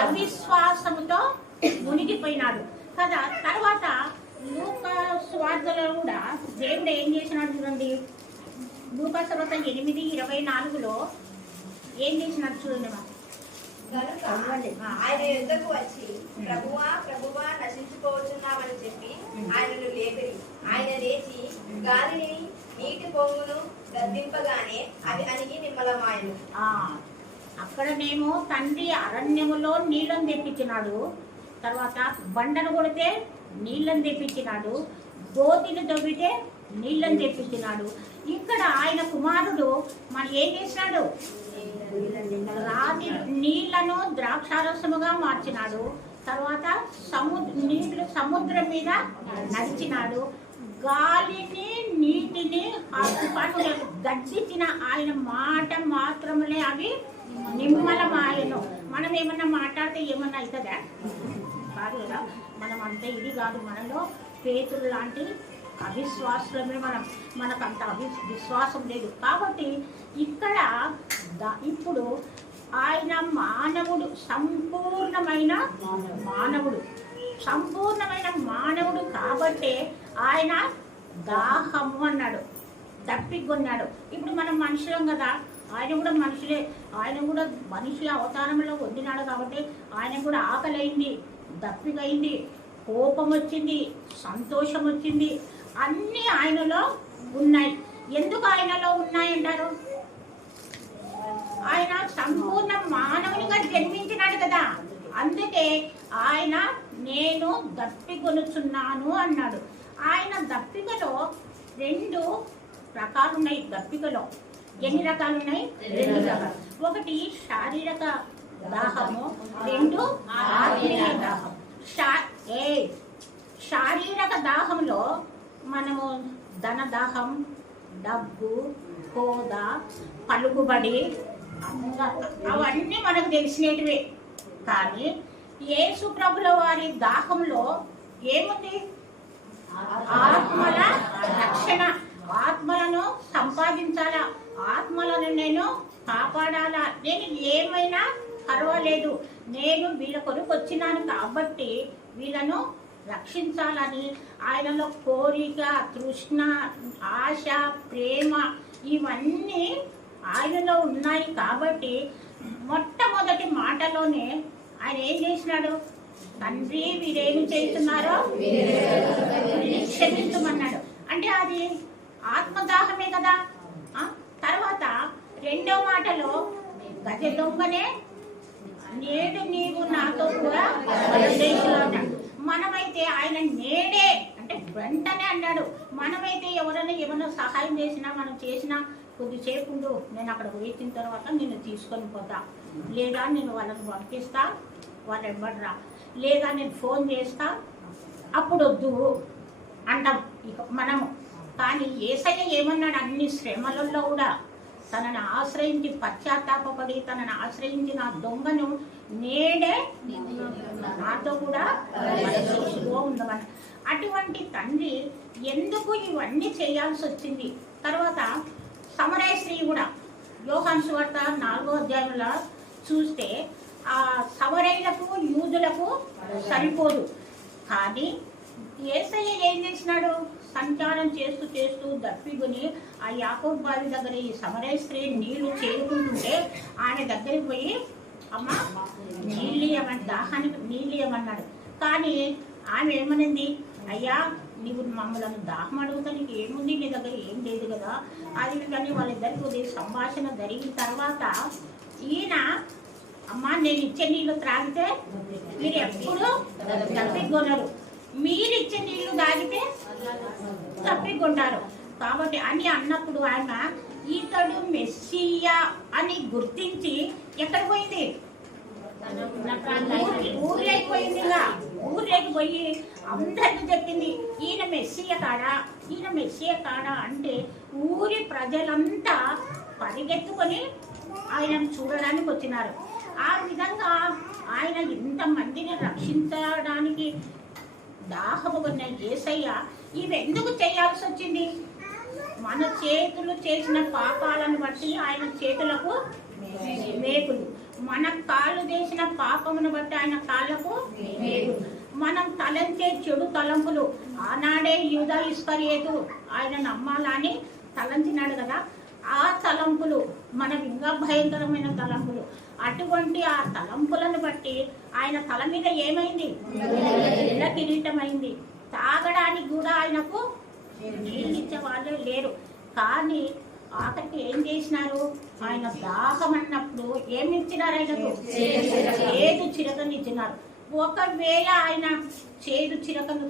అవిశ్వాసముతో మునిగిపోయినాడు కదా. తర్వాత లూకా సువార్తలో కూడా దేవుడు ఏం చేసినాడు చూడండి. లూకా సువార్త 8:24 ఏం చేసినాడు చూడండి. ఆయన యుద్ధకు వచ్చి ప్రభువా ప్రభువా నశించుకోవచ్చున్నామని చెప్పి ఆయనను లేపిరి. ఆయన లేచి గాలిని నీటి పొంగును గద్దింపగానే అవి అణిగి నిమ్మలమాయను. అక్కడనేమో తండ్రి అరణ్యములో నీళ్ళను తెప్పించినాడు. తర్వాత బండను కొడితే నీళ్ళను తెప్పించినాడు. గోతిని దొబ్బితే నీళ్ళను తెప్పించినాడు. ఇక్కడ ఆయన కుమారుడు మన ఏం చేసినాడు? రాతి నీళ్లను ద్రాక్షారసముగా మార్చినాడు. తర్వాత సముద్రం మీద నడిచినాడు. గాలిని నీటిని గడ్డించిన ఆయన మాట మాత్రములే అవి నిమ్మలమాయను. మనం ఏమన్నా మాట్లాడితే ఏమన్నా అవుతుందా? కాదు కదా. మనం అంతే ఇది కాదు. మనలో పేతురు లాంటి అవిశ్వాసమే మనకంత విశ్వాసం లేదు. కాబట్టి ఇక్కడ ఇప్పుడు ఆయన మానవుడు, సంపూర్ణమైన మానవుడు కాబట్టి ఆయన దాహము అన్నాడు, దప్పికొన్నాడు. ఇప్పుడు మనం మనుషులం కదా, ఆయన కూడా మనుషులే. ఆయన కూడా మనిషి అవతారంలో వండినాడు కాబట్టి ఆయన కూడా ఆకలైంది, దప్పికైంది, కోపం వచ్చింది, సంతోషం వచ్చింది, అన్నీ ఆయనలో ఉన్నాయి. ఎందుకు ఆయనలో ఉన్నాయంటారు? ఆయన సంపూర్ణ మానవునిగా జన్మించినాడు కదా. అందుకే ఆయన నేను దప్పికొనుచున్నాను అన్నాడు. ఆయన దప్పికలో 2 రకాలు ఉన్నాయి. దప్పికలో ఎన్ని రకాలు ఉన్నాయి? 2 రకాలు. ఒకటి శారీరక దాహము, 2 ఆత్మీయ దాహం. శారీరక దాహంలో మనము ధన దాహం, డబ్బు, హోదా, పలుకుబడి అవన్నీ మనకు తెలిసినటివే. కానీ యేసు ప్రభుల వారి దాహంలో ఏముంది? ఆత్మల రక్షణ. ఆత్మలను సంపాదించాలా, ఆత్మలను నేను కాపాడాలా, నేను ఏమైనా పర్వాలేదు, నేను వీళ్ళ కొరకు వచ్చినాను కాబట్టి వీళ్ళను రక్షించాలని ఆయనలో కోరిక, తృష్ణ, ఆశ, ప్రేమ ఇవన్నీ ఆయనలో ఉన్నాయి. కాబట్టి మొట్టమొదటి మాటలోనే ఆయన ఏం చేసినాడు? తండ్రి వీరేమి చేస్తున్నారో క్షమించమన్నాడు. అంటే అది ఆత్మదాహమే కదా. తర్వాత 2వ మాటలో గజ దొంగనే నేడు నీవు నాతో కూడా అన్నాడు. మనమైతే ఆయన నేడే అంటే వెంటనే అన్నాడు. మనమైతే ఎవరైనా సహాయం చేసినా, మనం చేసినా కొద్దిసేపు ఉండు, నేను అక్కడ వేసిన తర్వాత నేను తీసుకొని పోతా, లేదా నేను వాళ్ళని పంపిస్తా, వాళ్ళు ఎవ్వడరా, లేదా నేను ఫోన్ చేస్తా, అప్పుడు వద్దు అంటాం ఇక మనము. కానీ యేసయ్య ఏమన్నాడు? అన్ని శ్రమలలో కూడా తనను ఆశ్రయించి పశ్చాత్తాపడి తనను ఆశ్రయించిన దొంగను నేడే నాతో కూడా ఉండమని. అటువంటి తండ్రి ఎందుకు ఇవన్నీ చేయాల్సి వచ్చింది? తర్వాత సమరయ స్త్రీ కూడా యోహాను సువార్త 4వ అధ్యాయంలో చూస్తే ఆ సమరయులకు యూదులకు సరిపోదు. కానీ యేసయ్య ఏం చేసినాడు? సంచారం చేస్తూ చేస్తూ దప్పికొని ఆ యాకోబు బావి దగ్గర ఈ సమరయ స్త్రీ నీళ్లు చేరుకుంటుంటే ఆయన దగ్గరికి పోయి అమ్మ నీళ్ళు ఇవ్వమని, దాహానికి నీళ్ళు ఇవ్వమన్నాడు. కానీ ఆమె ఏమనింది? అయ్యా నీవు మమ్మల్ని దాహం అడుగుతా, నీకు ఏముంది, నీ దగ్గర ఏం లేదు కదా అది. కానీ వాళ్ళిద్దరికి సంభాషణ జరిగిన తర్వాత ఈయన అమ్మ నేను ఇచ్చే నీళ్ళు త్రాగితే మీరు ఎప్పుడు తప్పికొనరు, మీరు ఇచ్చే నీళ్లు తాగితే తప్పికొంటారు కాబట్టి అని అన్నప్పుడు ఆయన ఇతడు మెస్సియా అని గుర్తించి ఎక్కడ పోయింది? ఊర్లోకి పోయింది. ఊర్లోకి పోయి అందరికి చెప్పింది ఈయన మెస్సియా కాడా అంటే ఊరి ప్రజలంతా పరిగెత్తుకొని ఆయనను చూడడానికి వచ్చినారు. ఆ విధంగా ఆయన ఇంతమందిని రక్షించడానికి దాహము కొన్న యేసయ్య ఇవి ఎందుకు చేయాల్సి వచ్చింది? మన చేతులు చేసిన పాపాలను బట్టి ఆయన చేతులకు మేకులు. మన కాళ్ళు చేసిన పాపమును బట్టి ఆయన కాళ్ళకు మేకులు. మనం తలంచే చెడు తలంపులు, ఆనాడే యూదా ఇస్కరియోతు ఆయన నమ్మాలని తలంచినాడు కదా, ఆ తలంపులు మనకు ఇంకా భయంకరమైన తలంపులు. అటువంటి ఆ తలంపులను బట్టి ఆయన తల మీద ఏమైంది? ఎల్ల కిరీటమైంది. తాగడానికి కూడా ఆయనకు నీళ్ళు ఇచ్చే వాళ్ళే లేరు. కానీ ఆఖరికి ఏం చేసినారు? ఆయన దాహం అన్నప్పుడు ఏమి ఇచ్చినారు? ఆయనకు చేదు చిరకను ఇచ్చినారు. ఒకవేళ ఆయన చేదు చిరకను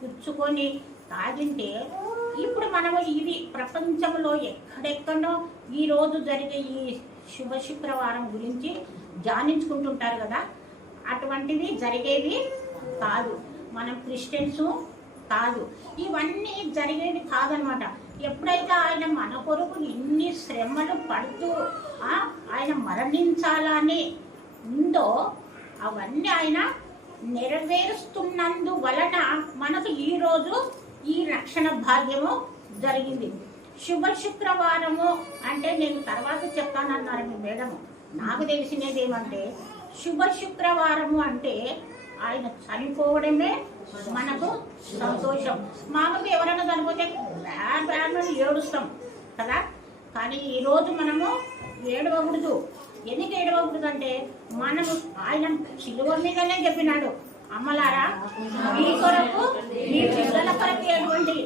పుచ్చుకొని తాగింటే, ఇప్పుడు మనము ఇవి ప్రపంచంలో ఎక్కడెక్కడో ఈరోజు జరిగే ఈ శుభ శుక్రవారం గురించి ధ్యానించుకుంటుంటారు కదా, అటువంటివి జరిగేవి కాదు. మనం క్రిస్టియన్స్ కాదు, ఇవన్నీ జరిగేవి కాదనమాట. ఎప్పుడైతే ఆయన మన కొరకు ఇన్ని శ్రమలు పడుతూ ఆయన మరణించాలని ఉందో, అవన్నీ ఆయన నెరవేరుస్తున్నందు వలన మనకు ఈరోజు ఈ రక్షణ భాగ్యము జరిగింది. శుభ శుక్రవారము అంటే నేను తర్వాత చెప్తానన్నారు మీ మేడము. నాకు తెలిసినది ఏమంటే, శుభ శుక్రవారము అంటే ఆయన చనిపోవడమే మనకు సంతోషం. మామూలుగా ఎవరైనా చనిపోతే బ్యాడ్ ఏడుస్తాం కదా, కానీ ఈరోజు మనము ఏడవకూడదు. ఎందుకు ఏడవకూడదు అంటే, మనము ఆయన శిలువ మీదనే చెప్పినాడు, అమ్మలారా మీ కొరకు మీ పిల్లల కొరకు ఏడవండి,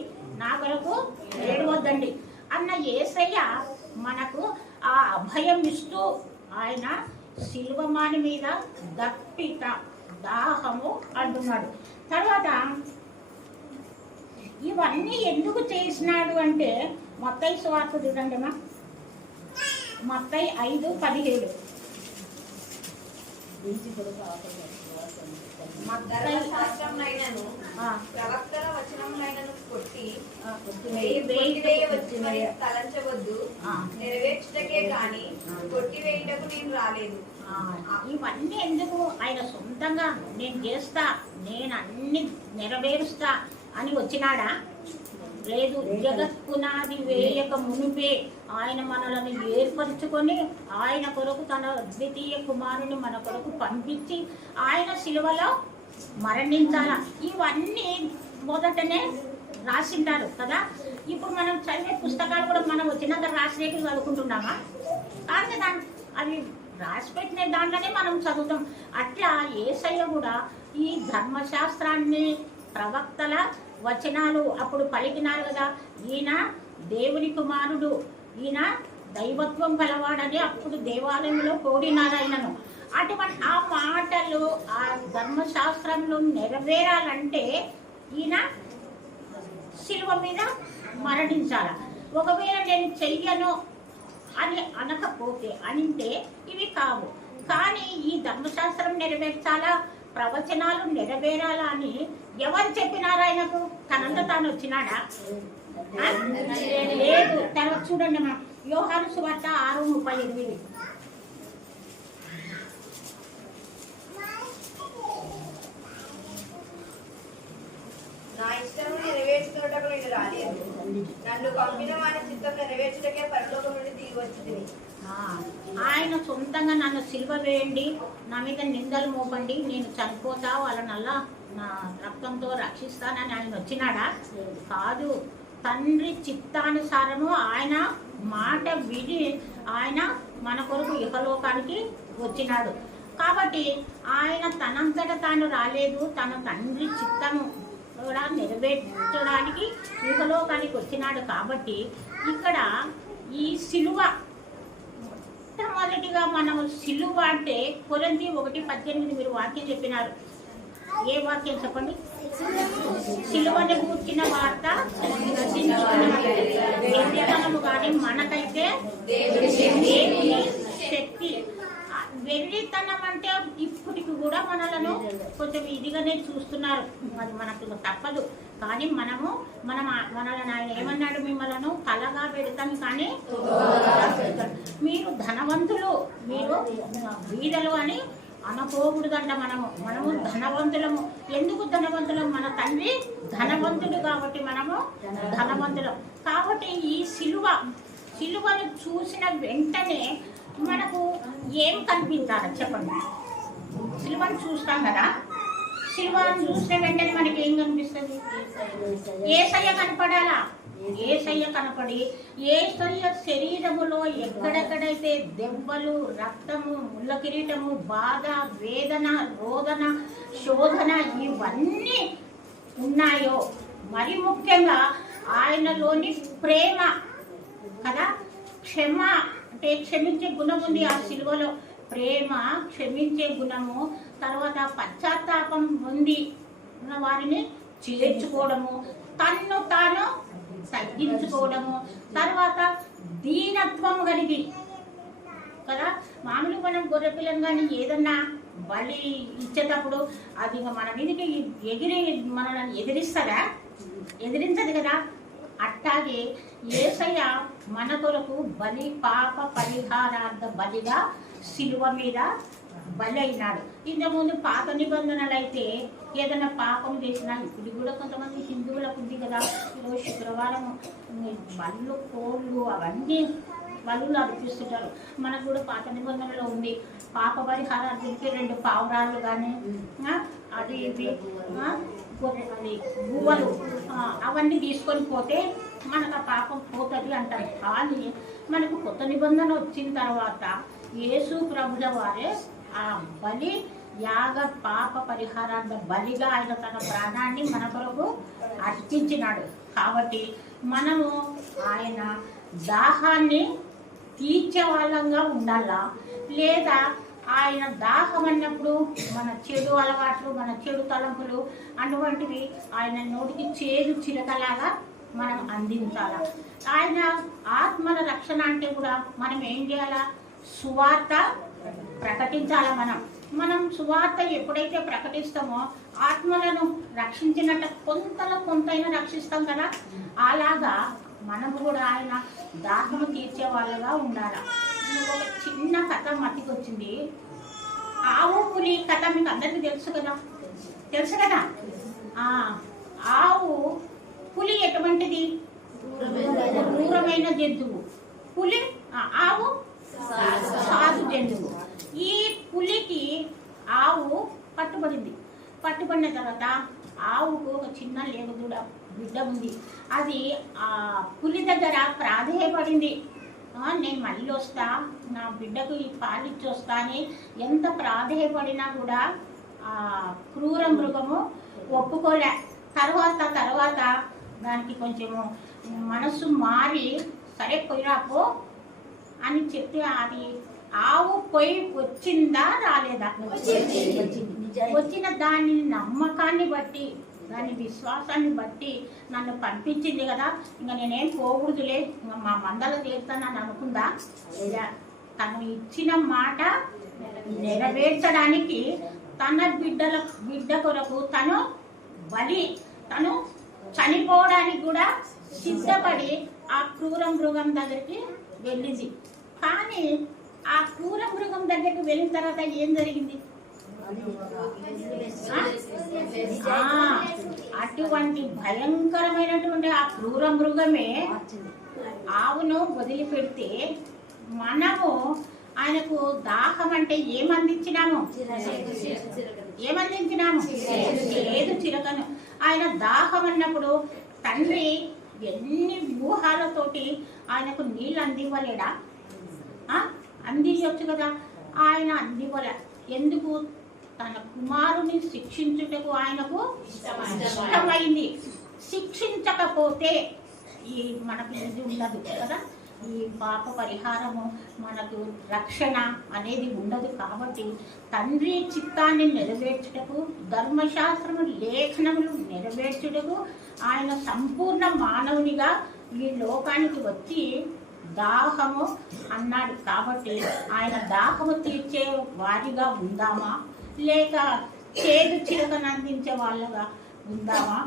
నా కొరకు ఏడవద్దండి అన్న యేసయ్య మనకు ఆ అభయం ఇస్తూ ఆయన శిలువమాని మీద దప్పిక దాహము అంటున్నాడు. తర్వాత ఇవన్నీ ఎందుకు చేసినాడు అంటే, మత్తయి సువార్త చూడండి అమ్మా, మత్తయి 5:17. ప్రవక్తల వచనములైనను కొట్టి తలంచవద్దు, నెరవేర్చుటకే గాని కొట్టివేయుటకు నేను రాలేదు. ఇవన్నీ ఎందుకు? ఆయన సొంతంగా నేను చేస్తా, నేను అన్ని నెరవేరుస్తా అని వచ్చినాడా? లేదు. జగత్ పునాది వేయక మునిపే ఆయన మనలను ఏర్పరచుకొని ఆయన కొరకు తన ద్వితీయ కుమారుని మన కొరకు పంపించి ఆయన శిలువలో మరణించాల. ఇవన్నీ మొదటనే రాసింటారు కదా. ఇప్పుడు మనం చదివే పుస్తకాలు కూడా మనం వచ్చినాక రాసినవి చదువుకుంటున్నామా? కాదు కదా, అవి రాసిపెట్టిన దాంట్లోనే మనం చదువుతాం. అట్లా యేసయ్య కూడా ఈ ధర్మశాస్త్రాన్ని, ప్రవక్తల వచనాలు అప్పుడు పలికినారు కదా, ఈయన దేవుని కుమారుడు, ఈయన దైవత్వం కలవాడని అప్పుడు దేవాలయంలో కోడినారు ఆయనను. అటువంటి ఆ మాటలు ఆ ధర్మశాస్త్రంలో నెరవేరాలంటే ఈయన శిలువ మీద మరణించాల. ఒకవేళ నేను చెయ్యను అని అనకపోతే అంటే ఇవి కావు. కానీ ఈ ధర్మశాస్త్రం నెరవేర్చాలా, ప్రవచనాలు నెరవేరాలా అని ఎవరు చెప్పినారు ఆయనకు? తనంత తాను వచ్చినాడా? లేదు. తర్వాత చూడండి మనం యోహాను సువార్త 6:38. నా ఇష్టము నెరవేర్చుకున్నటకు నేను రాలేదు, నన్ను పంపిన వాని చిత్తం నెరవేర్చుటకే పరలోకం నుండి దిగి వచ్చింది. ఆయన సొంతంగా నన్ను సిలువ వేయండి, నా మీద నిందలు మోపండి, నేను చనిపోతా, వాళ్ళనల్లా నా రక్తంతో రక్షిస్తానని ఆయన వచ్చినాడా? కాదు. తండ్రి చిత్తానుసారము ఆయన మాట విని ఆయన మన కొరకు ఇహలోకానికి వచ్చినాడు. కాబట్టి ఆయన తనంతట తాను రాలేదు, తన తండ్రి చిత్తము కూడా నెరవేర్చడానికి ఇహలోకానికి వచ్చినాడు. కాబట్టి ఇక్కడ ఈ సిలువ మొట్టమొదటిగా మనం సిలువ అంటే కొరింథీ 1:18 మీరు వాక్యం చెప్పినారు. ఏ వాక్యం చెప్పండి? సిలువని కూర్చిన వార్త నశించుకున్నము కానీ మనకైతే దేవుని శక్తి. వెర్రితనం అంటే ఇప్పటికి కూడా మనలను కొంచెం ఇదిగానే చూస్తున్నారు, అది మనకు తప్పదు. కానీ మనలను ఆయన ఏమన్నాడు? మిమ్మల్ని తలగా పెడతాం కానీ మీరు ధనవంతులు, మీరు బీదలు అని అనకూడదంట. మనము ధనవంతులము. ఎందుకు ధనవంతులం? మన తండ్రి ధనవంతుడు కాబట్టి మనము ధనవంతులం. కాబట్టి ఈ సిలువను చూసిన వెంటనే మనకు ఏం కనిపించాలి చెప్పండి? సిలువను చూస్తాం కదా, సిలువను చూసిన వెంటనే మనకి ఏం కనిపిస్తుంది? యేసయ్య కనపడాలా. యేసయ్య కనపడి యేసయ్య శరీరములో ఎక్కడెక్కడైతే దెబ్బలు, రక్తము, ముళ్ళ కిరీటము, బాధ, వేదన, రోదన, శోధన ఇవన్నీ ఉన్నాయో, మరి ముఖ్యంగా ఆయనలోని ప్రేమ కదా, క్షమ అంటే క్షమించే గుణం ఉంది ఆ సిలువలో. ప్రేమ, క్షమించే గుణము, తర్వాత పశ్చాత్తాపం పొంది ఉన్న వారిని చేర్చుకోవడము, తన్ను తాను తగ్గించుకోవడము, తర్వాత దీనత్వం కలిగి కదా. మామూలు మనం గొర్రెపిల్లను కానీ ఏదన్నా బలి ఇచ్చేటప్పుడు అది మన మీదకి ఎగిరి మనల్ని ఎదిరిస్తుందా? ఎదిరించదు కదా. అట్లాగే యేసయ్య మన కొరకు బలి, పాప పరిహారార్థ బలిగా సిలువ మీద బలి అయినాడు. ఇంతకుముందు పాత నిబంధనలు అయితే ఏదైనా పాపం చేసినా, ఇప్పుడు కూడా కొంతమంది హిందువులకు ఉంది కదా, ఈరోజు శుక్రవారం బళ్ళు, కోళ్ళు అవన్నీ బలులు అర్పిస్తుంటారు. మనకు కూడా పాత నిబంధనలో ఉంది, పాప పరిహారార్థికి 2 పావురాలు కానీ అది ఇది అది గువ్వలు అవన్నీ తీసుకొని పోతే మనకు ఆ పాపం పోతుంది అంటారు. కానీ మనకు కొత్త నిబంధన వచ్చిన తర్వాత యేసు ప్రభుల వారే ఆ బలి యాగ పాప పరిహారార్థ బలిగా ఆయన తన ప్రాణాన్ని మన కొరకు అర్పించినాడు. కాబట్టి మనము ఆయన దాహాన్ని తీర్చే వాళ్ళంగా ఉండాలా, లేదా ఆయన దాహం అన్నప్పుడు మన చెడు అలవాట్లు, మన చెడు తలంపులు అటువంటివి ఆయన నోటికి చేదు చిలకలాగా మనం అందించాలా. ఆయన ఆత్మల రక్షణ అంటే కూడా మనం ఏం చేయాలా? సువార్త ప్రకటించాలా. మనం సువార్త ఎప్పుడైతే ప్రకటిస్తామో ఆత్మలను రక్షించినట్టు కొంతైనా రక్షిస్తాం కదా. అలాగా మనము కూడా ఆయన దాహము తీర్చే వాళ్ళగా ఉండాలి. ఒక చిన్న కథ మతికి వచ్చింది. ఆవు పులి కథ మీకు అందరికీ తెలుసు కదా. ఆవు, పులి ఎటువంటిది? క్రూరమైన జంతువు. పులి, ఆవు సాధు జంతువు. ఈ పులికి ఆవు పట్టుబడిన తర్వాత ఆవుకు ఒక చిన్న లేగదూడ బిడ్డ ఉంది. అది ఆ పులి దగ్గర ప్రాధేయపడింది, నేను మళ్ళీ వస్తా, నా బిడ్డకు ఈ పాలిచ్చి వస్తా అని. ఎంత ప్రాధేయపడినా కూడా ఆ క్రూర మృగము ఒప్పుకోలే. తర్వాత దానికి కొంచెము మనసు మారి, సరే పోయిరాపో అని చెప్తే అది ఆవు పోయి వచ్చిందా రాలేదా? వచ్చిన దాని నమ్మకాన్ని బట్టి, దాని విశ్వాసాన్ని బట్టి నన్ను పంపించింది కదా, ఇంకా నేనేం పోకూడదులే, ఇంకా మా మందలో చేస్తానని అనుకుందా? లేదా, తను ఇచ్చిన మాట నెరవేర్చడానికి తన బిడ్డ కొరకు తను చనిపోవడానికి కూడా సిద్ధపడి ఆ క్రూర మృగం దగ్గరికి వెళ్ళింది. కానీ ఆ క్రూర మృగం దగ్గరికి వెళ్ళిన తర్వాత ఏం జరిగింది? అటువంటి భయంకరమైనటువంటి ఆ క్రూర మృగమే ఆవును వదిలిపెడితే మనము ఆయనకు దాహం అంటే ఏమందించినాము? లేదు చిరకను. ఆయన దాహం అన్నప్పుడు తండ్రి ఎన్ని వ్యూహాలతోటి ఆయనకు నీళ్ళు అందివ్వలేడా? అందించవచ్చు కదా. ఆయన అందివ్వలే. ఎందుకు? తన కుమారుని శిక్షించుటకు ఆయనకు ఇష్టమైంది. శిక్షించకపోతే ఈ మనకు ఇది ఉండదు కదా, ఈ పాప పరిహారము, మనకు రక్షణ అనేది ఉండదు. కాబట్టి తండ్రి చిత్తాన్ని నెరవేర్చుటకు, ధర్మశాస్త్రము లేఖనములు నెరవేర్చుటకు ఆయన సంపూర్ణ మానవునిగా ఈ లోకానికి వచ్చి దాహము అన్నాడు. కాబట్టి ఆయన దాహము తీర్చే వారిగా ఉందామా, లేక చేదు చిరకను అందించే వాళ్ళగా ఉందామా?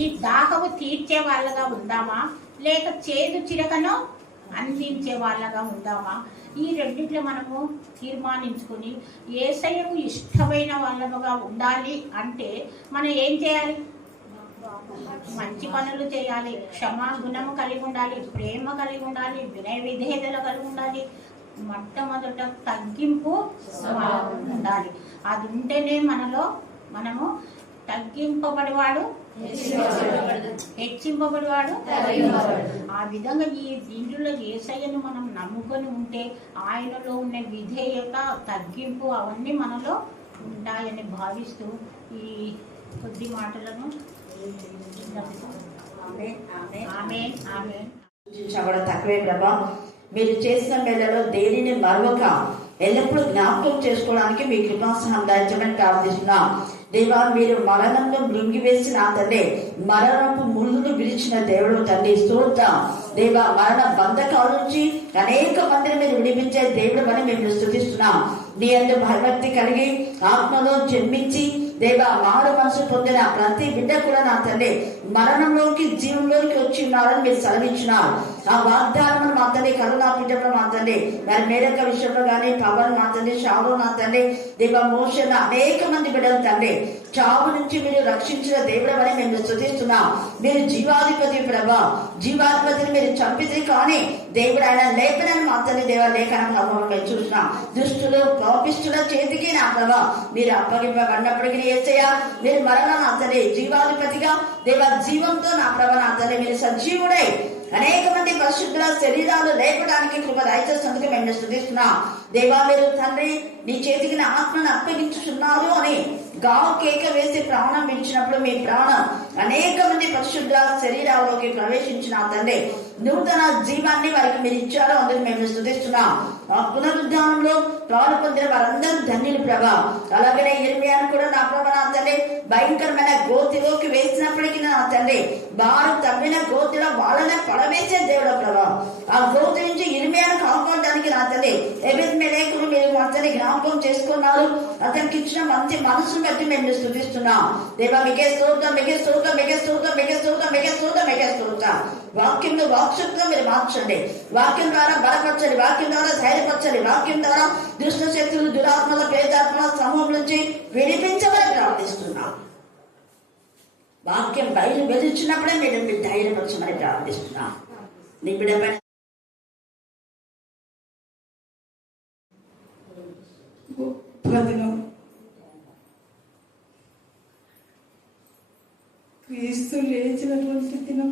ఈ దాహము తీర్చే వాళ్ళగా ఉందామా, లేక చేదు చిరకను అందించే వాళ్ళగా ఉందామా? ఈ రెండిట్లో మనము తీర్మానించుకొని యేసయ్యకు ఇష్టమైన వాళ్ళగా ఉండాలి అంటే మనం ఏం చేయాలి? మంచి పనులు చేయాలి, క్షమా గుణము కలిగి ఉండాలి, ప్రేమ కలిగి ఉండాలి, వినయ విధేయతలు కలిగి ఉండాలి. మొట్టమొదట తగ్గింపు ఉండాలి. అది ఉంటేనే మనము తగ్గింపబడివాడు హెచ్చింపబడివాడు. ఆ విధంగా ఈ దీంట్లో యేసయ్యను మనం నమ్ముకొని ఉంటే ఆయనలో ఉన్న విధేయత, తగ్గింపు అవన్నీ మనలో ఉంటాయని భావిస్తూ ఈ కొద్ది మాటలను కూడా తక్కువే ప్రభా. మీరు చేసిన మేళలో దేనిని మరొక ఎల్లప్పుడూ జ్ఞాపకం చేసుకోవడానికి మీ కృపాసనం దయచేయమని ప్రార్థిస్తున్నాం. దేవా, మీరు మరణంలో మృంగివేసిన తండ్రి, మరణపు ముళ్ళును విరిచిన దేవుడు తండ్రి స్తోత్రం. దేవా, మరణ బంధకాల నుంచి అనేక మందిని మీరు విడిపించే దేవుడు అని మేము స్తుతిస్తున్నాం. నీ అందు భయభక్తి కలిగి ఆత్మలో జన్మించి దేవా మారు మనసు పొందిన ప్రతి బిడ్డ కూడా నా తండ్రి మరణంలోకి జీవంలోకి వచ్చి ఉన్నారని మీరు సెలవిచ్చినారు. ఆ వాగ్దానం మా తండ్రి కరుణా పీఠంలో మా తండ్రి మరి మేరక విషయంలో కానీ పవన్ మా తండ్రి షాలో నా తండ్రి దేవ మోషన్ అనేక మంది బిడ్డలు తండ్రి చావు నుంచి మీరు రక్షించిన దేవుడు అని మేము స్తుతిస్తున్నాం. మీరు జీవాధిపతి ప్రభా, జీవాధిపతిని మీరు చంపితే కానీ దేవుడు ఆయన లేపనని మా తండ్రి దేవ లేఖనం మేము చూసినాం. దుష్టులు పాపిష్టుల చేతికి నా ప్రభా మీరు అప్పగింపబడినప్పటికీ యేసయ్యా మీరు మరణ నా తండ్రి జీవాధిపతిగా దేవ జీవంతో నా ప్రభా నా తండ్రి మీరు సజీవుడై అనేక మంది పరిశుద్ధుల శరీరాలు లేపడానికి కృప దయచేసినందుకు మేము స్తుతిస్తున్నాం. దేవా, మీరు తండ్రి నీ చేతికి నా ఆత్మను అప్పగించుతున్నారు అని గావు కేక వేసి ప్రాణం విడిచినప్పుడు మీ ప్రాణం అనేక మంది పరిశుద్ధుల శరీరాల్లోకి ప్రవేశించిన తండ్రి నూతన జీవాన్ని వారికి మీరు ఇచ్చారో అందుకు మేము స్తుతిస్తున్నాం. ఆ పునరుద్ధానంలో పాలు పొందిన వారందరూ ధన్యులు ప్రభా. అలాగనే ఇర్మియాను కూడా నా ప్రభా నా తండ్రి భయంకరమైన గోతిలోకి వేసినప్పటికీ నా తండ్రి వారు తవ్విన గోతిలో వాళ్ళనే పడవేసే దేవుడు ప్రభా. ఆ గోతి నుంచి ఇర్మియాను కాపాడడానికి నా తండ్రి ఎబెద్మెలెకును మీరు మా తండ్రి జ్ఞాపకం చేసుకున్నారు. అతనికి ఇచ్చిన మంచి మనసును బట్టి మేము స్తుతిస్తున్నాం. దేవా మీకే స్తోత్రం, మీకే స్తోత్రం, మీకే స్తోత్రం, మీకే స్తోత్రం, మీకే స్తోత్రం, మీకే స్తోత్రం. వాక్యంలో వాక్శక్తిగా మీరు మార్చండి, వాక్యం ద్వారా బలపరచండి, వాక్యం ద్వారా ధైర్యపరచండి, వాక్యం ద్వారా దుష్ట శక్తులు దురాత్మల ప్రేతాత్మల సమూహం నుంచి విడిపించమని ప్రార్థిస్తున్నాం. వాక్యం బయలు వెలిచినప్పుడే మీరు ధైర్యపరచమని ప్రార్థిస్తున్నాం. నీ బిడ్డపై క్రీస్తు లేచినటువంటి దినం,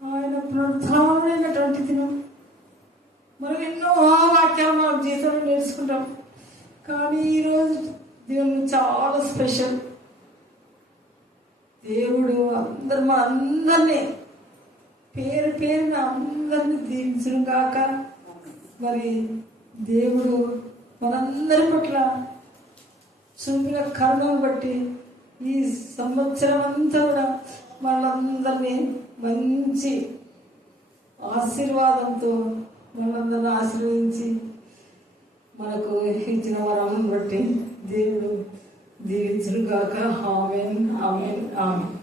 ఆయన పునరుద్ధానమైనటువంటి దినం. మనం ఎన్నో వాక్యాలు మన జీవితంలో నేర్చుకుంటాం, కానీ ఈరోజు దినం చాలా స్పెషల్. దేవుడు మనందరినీ పేరు పేరున అందరినీ దీవించును గాక. మరి దేవుడు మనందరి పట్ల చూపిన కరుణను బట్టి ఈ సంవత్సరం అంతా కూడా వాళ్ళందరినీ మంచి ఆశీర్వాదంతో వాళ్ళందరినీ ఆశీర్వదించి మనకు ఇచ్చిన వరం బట్టి దేవుడు దీవించును గాక. ఆమేన్, ఆమేన్, ఆమేన్.